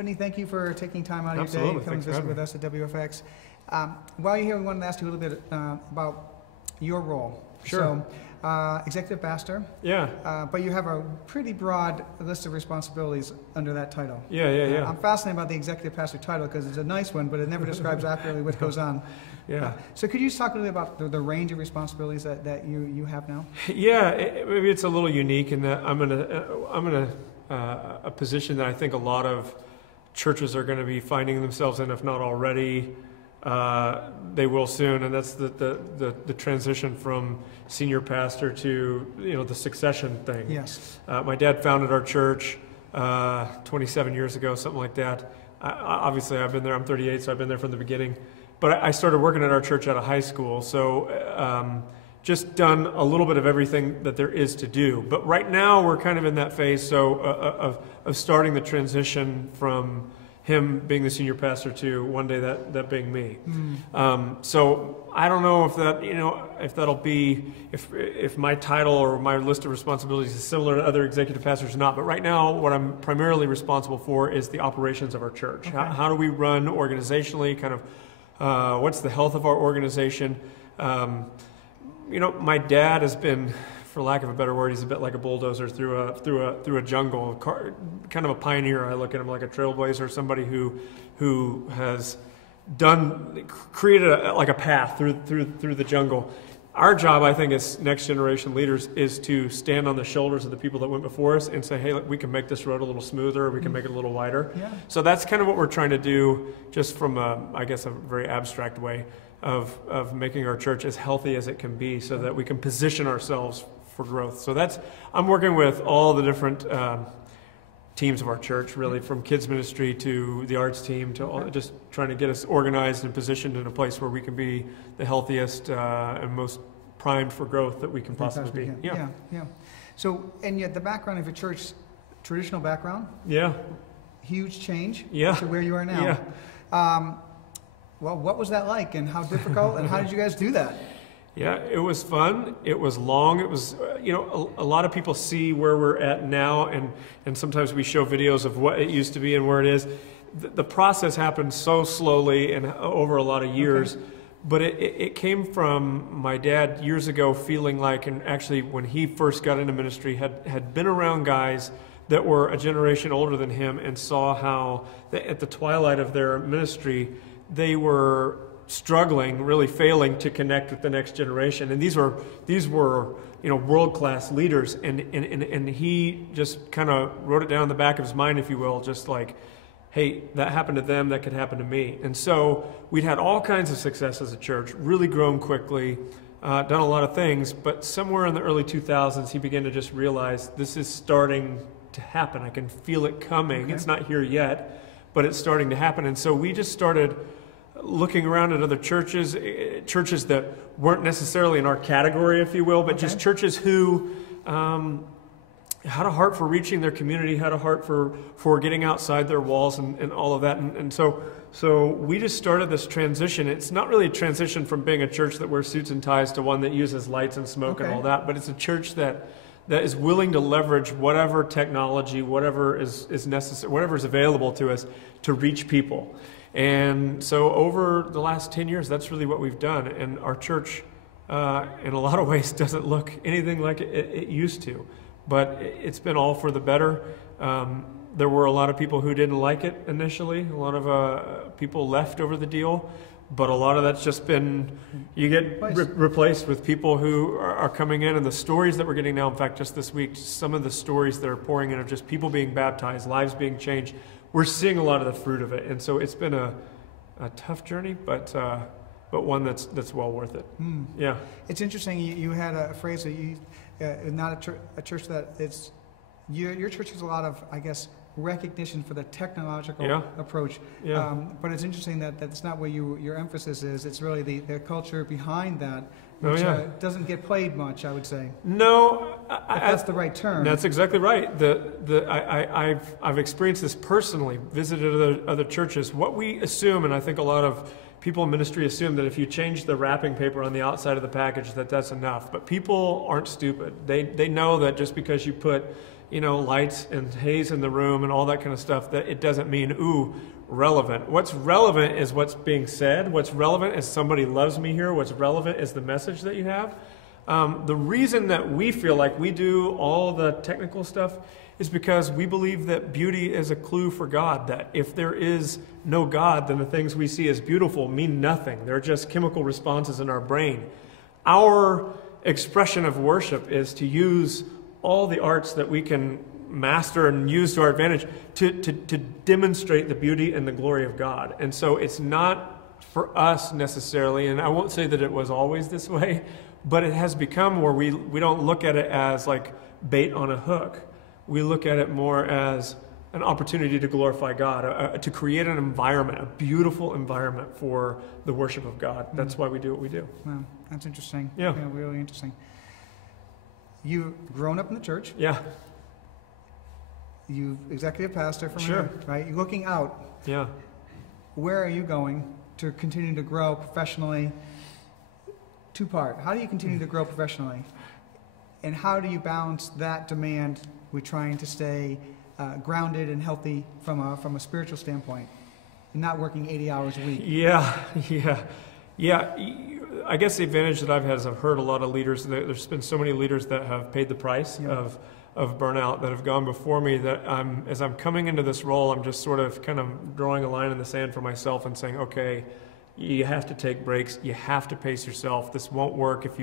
Whitney, thank you for taking time out of your day Absolutely. and coming to visit with us at WFX. While you're here, we wanted to ask you a little bit about your role. Sure. So, executive pastor. Yeah. But you have a pretty broad list of responsibilities under that title. Yeah. I'm fascinated about the executive pastor title because it's a nice one, but it never describes accurately what goes on. Yeah. So could you just talk a little bit about the range of responsibilities that you have now? Yeah. Maybe it's a little unique in that I'm in a position that I think a lot of churches are going to be finding themselves in, if not already. They will soon, and that's the transition from senior pastor to the succession thing. Yes. My dad founded our church 27 years ago, something like that. Obviously, I've been there. I'm 38, so I've been there from the beginning. But I started working at our church out of high school, so just done a little bit of everything that there is to do. But right now, we're kind of in that phase of starting the transition from him being the senior pastor to one day that being me. So I don't know if that if that'll be if my title or my list of responsibilities is similar to other executive pastors or not. But right now, what I'm primarily responsible for is the operations of our church. Okay. How do we run organizationally? Kind of what's the health of our organization? My dad has been, for lack of a better word, he's a bit like a bulldozer through a jungle, kind of a pioneer. I look at him like a trailblazer, somebody who has created a path through the jungle. Our job, I think, as next generation leaders, is to stand on the shoulders of the people that went before us and say, hey, look, we can make this road a little smoother, or we can make it a little wider. Yeah. So that's kind of what we're trying to do, just from a very abstract way of making our church as healthy as it can be, so that we can position ourselves for growth. So I'm working with all the different teams of our church, really, from kids ministry to the arts team to all, just trying to get us organized and positioned in a place where we can be the healthiest and most primed for growth that we can possibly be. Yeah. So, and yet the background of your church, traditional background. Yeah. Huge change. Yeah. To where you are now. Yeah. Well, what was that like, and how difficult, and how did you guys do that? Yeah, it was fun. It was long. It was, a lot of people see where we're at now, and sometimes we show videos of what it used to be and where it is. The process happened so slowly and over a lot of years, but it came from my dad years ago feeling like, and actually when he first got into ministry, had been around guys that were a generation older than him and saw how at the twilight of their ministry, they were struggling, really failing to connect with the next generation. And these were world-class leaders, and he just kind of wrote it down in the back of his mind, if you will, just like, hey, that happened to them, that could happen to me. And so we'd had all kinds of success as a church, really grown quickly, done a lot of things, but somewhere in the early 2000s, he began to just realize this is starting to happen. I can feel it coming. Okay. It's not here yet, but it's starting to happen. And so we just started looking around at other churches that weren't necessarily in our category, if you will, but just churches who had a heart for reaching their community, had a heart for getting outside their walls and all of that. And so we just started this transition. It's not really a transition from being a church that wears suits and ties to one that uses lights and smoke and all that, but it's a church that is willing to leverage whatever technology, whatever is necessary, whatever is available to us to reach people. And so over the last 10 years, that's really what we've done. And our church, in a lot of ways, doesn't look anything like it used to. But it's been all for the better. There were a lot of people who didn't like it initially. A lot of people left over the deal. But a lot of that's just been, you get replaced with people who are coming in. And the stories that we're getting now, in fact, just this week, some of the stories that are pouring in of just people being baptized, lives being changed. We're seeing a lot of the fruit of it, and so it's been a tough journey, but one that's well worth it. Yeah, it's interesting. You had a phrase that you not a church that it's your church has a lot of, I guess, recognition for the technological approach. Yeah. But it's interesting that that's not where your emphasis is. It's really the culture behind that, which doesn't get played much, I would say. No, that's the right term. That's exactly right. I've experienced this personally, visited other churches. What we assume, and I think a lot of people in ministry assume that if you change the wrapping paper on the outside of the package, that's enough. But people aren't stupid. They know that just because you put, lights and haze in the room and all that kind of stuff, that it doesn't mean, relevant. What's relevant is what's being said. What's relevant is somebody loves me here. What's relevant is the message that you have. The reason that we feel like we do all the technical stuff is because we believe that beauty is a clue for God, that if there is no God, then the things we see as beautiful mean nothing. They're just chemical responses in our brain. Our expression of worship is to use all the arts that we can master and use to our advantage to demonstrate the beauty and the glory of God. And so it's not for us necessarily, and I won't say that it was always this way, but it has become where we don't look at it as like bait on a hook. We look at it more as an opportunity to glorify God, to create an environment, a beautiful environment for the worship of God. That's why we do what we do. Wow, that's interesting. Yeah. Really interesting. You've grown up in the church. Yeah. You executive pastor from Sure. here, right? You're looking out. Yeah. Where are you going to continue to grow professionally? Two-part. How do you continue to grow professionally? And how do you balance that demand with trying to stay grounded and healthy from a spiritual standpoint and not working 80 hours a week? Yeah. I guess the advantage that I've had is I've heard a lot of leaders. There's been so many leaders that have paid the price of burnout that have gone before me that as I'm coming into this role, I'm just sort of kind of drawing a line in the sand for myself and saying, okay, you have to take breaks. You have to pace yourself. This won't work if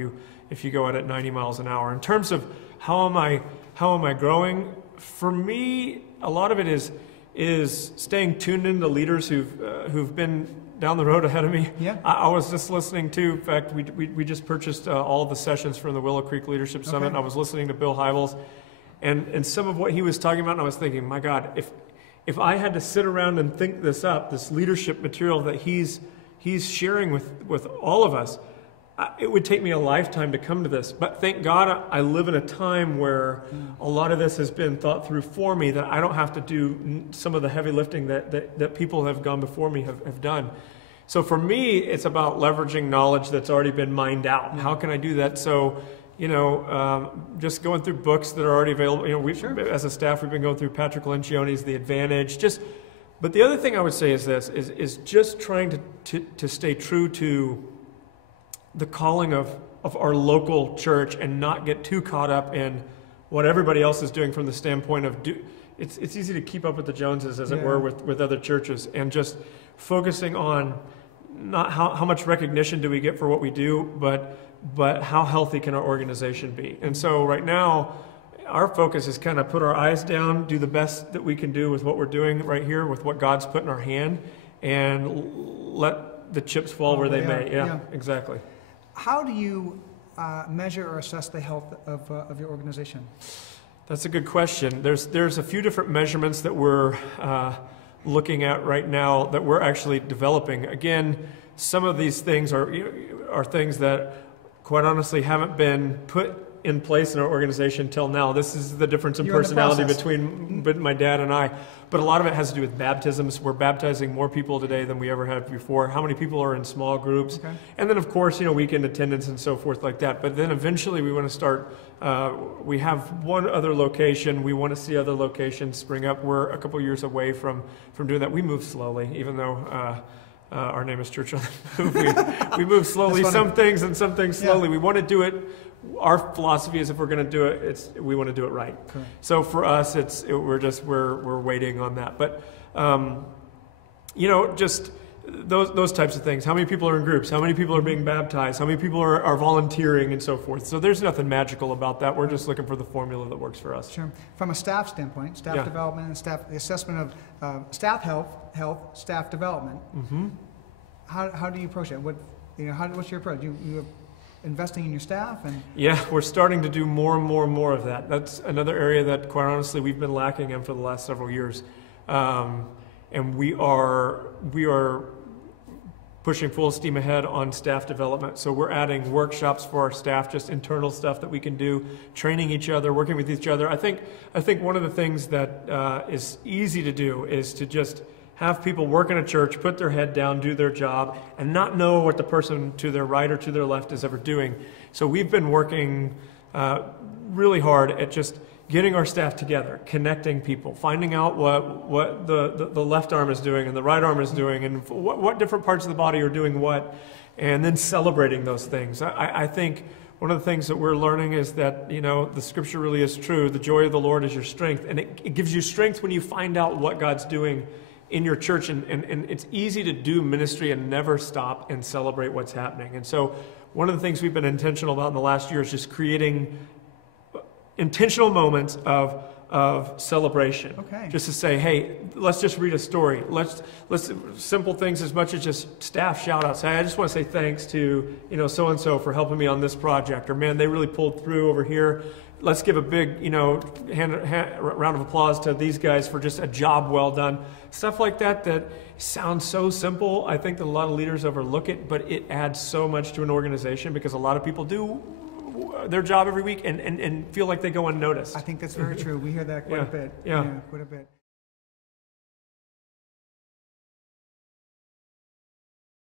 you go out at 90 miles an hour. In terms of how am I growing? For me, a lot of it is staying tuned into leaders who've been down the road ahead of me. Yeah. I was just listening to, in fact, we just purchased all of the sessions from the Willow Creek Leadership Summit. Okay. And I was listening to Bill Hybels, and some of what he was talking about, and I was thinking, my God, if I had to sit around and think this up, this leadership material that he's sharing with all of us, it would take me a lifetime to come to this. But thank God I live in a time where a lot of this has been thought through for me, that I don't have to do some of the heavy lifting that people have gone before me have done. So for me, it's about leveraging knowledge that's already been mined out. How can I do that? So, just going through books that are already available. As a staff, we've been going through Patrick Lencioni's The Advantage. But the other thing I would say is this, is just trying to stay true to the calling of our local church and not get too caught up in what everybody else is doing from the standpoint of it's easy to keep up with the Joneses, as it were, with other churches, and just focusing on not how much recognition do we get for what we do, but how healthy can our organization be. And so right now, our focus is kind of put our eyes down, do the best that we can do with what we're doing right here, with what God's put in our hand, and let the chips fall where they may. Yeah, exactly. How do you measure or assess the health of your organization? That's a good question. There's a few different measurements that we're looking at right now that we're actually developing. Again, some of these things are things that, quite honestly, haven't been put in place in our organization till now. This is the difference in personality between my dad and I. But a lot of it has to do with baptisms. We're baptizing more people today than we ever have before. How many people are in small groups? Okay. And then, of course, weekend attendance and so forth like that. But then eventually we want to start, we have one other location. We want to see other locations spring up. We're a couple years away from doing that. We move slowly, even though our name is Church on the Move. We move slowly, some things and some things slowly. We want to do it. Our philosophy is if we're going to do it, we want to do it right. Correct. So for us, we're waiting on that. But just those types of things. How many people are in groups? How many people are being baptized? How many people are volunteering and so forth? So there's nothing magical about that. We're just looking for the formula that works for us. Sure. From a staff standpoint, staff development and the assessment of staff health, staff development. Mm-hmm. How do you approach it? What's your approach? You investing in your staff? We're starting to do more and more of that. That's another area that, quite honestly, we've been lacking in for the last several years. And we are pushing full steam ahead on staff development. So we're adding workshops for our staff, just internal stuff that we can do, training each other, working with each other. I think one of the things that is easy to do is to just have people work in a church, put their head down, do their job, and not know what the person to their right or to their left is ever doing. So we've been working really hard at just getting our staff together, connecting people, finding out what the left arm is doing and the right arm is doing, and what different parts of the body are doing what, and then celebrating those things. I think one of the things that we're learning is that, the scripture really is true. The joy of the Lord is your strength. And it gives you strength when you find out what God's doing in your church. And it's easy to do ministry and never stop and celebrate what's happening. And so one of the things we've been intentional about in the last year is just creating intentional moments of celebration. Okay. Just to say, hey, let's just read a story. Let's simple things as much as just staff shout outs. Hey, I just want to say thanks to, so and so for helping me on this project. Or man, they really pulled through over here. Let's give a big, round of applause to these guys for just a job well done. Stuff like that sounds so simple. I think that a lot of leaders overlook it, but it adds so much to an organization because a lot of people do their job every week and feel like they go unnoticed. I think that's very true. We hear that quite a bit. Yeah. Quite a bit.